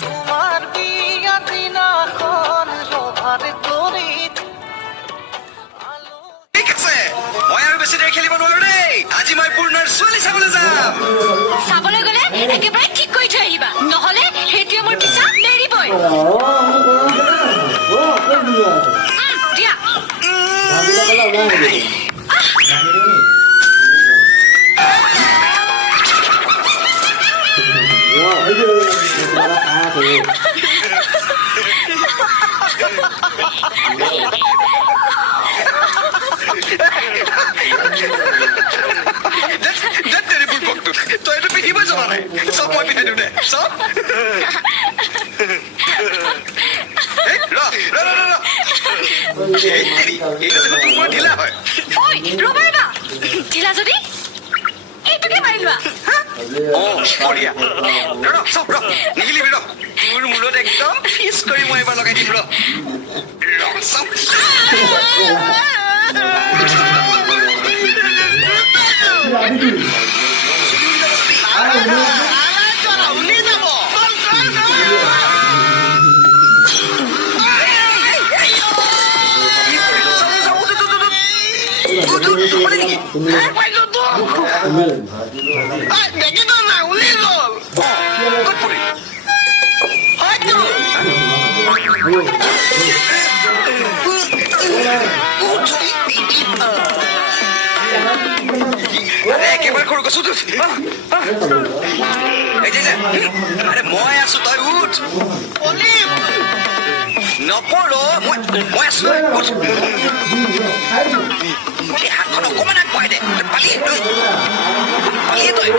তোমাৰ বিয়া দিনাখন ৰভাৰ তৰিত ঠিক আছে মই আৰু বেছি দেৰি খেলিব নোৱাৰো দেই আজি মই পূৰ্ণৰ ছোৱালী চাবলৈ যাম চাবলৈ গ'লে একেবাৰে ঠিক কৰি থৈ আহিবা নহ'লে সেইটোৱে মোৰ পিছা নেৰিবই দিয়া তই এইটো পিন্ধিব জনা নাই চব মই পিন্ধি দিওঁ দে চব এইটো দেখোন তোমাৰ ঢিলা হয় ঐ ৰ'বা ৰ'বা ঢিলা যদি এইটোকে মাৰি লোৱা বঢ়িয়া চব নিগিলিবি তোৰ মূৰত একদম ফিচ কৰি মই এবাৰ লগাই দিম চব একেবাৰে সৰু কৈছো আৰে মই আছো তই উঠ নপঢ় মই আছো উঠ এই হাতখন অকমান আগবঢ়াই দে পালিয়ে তই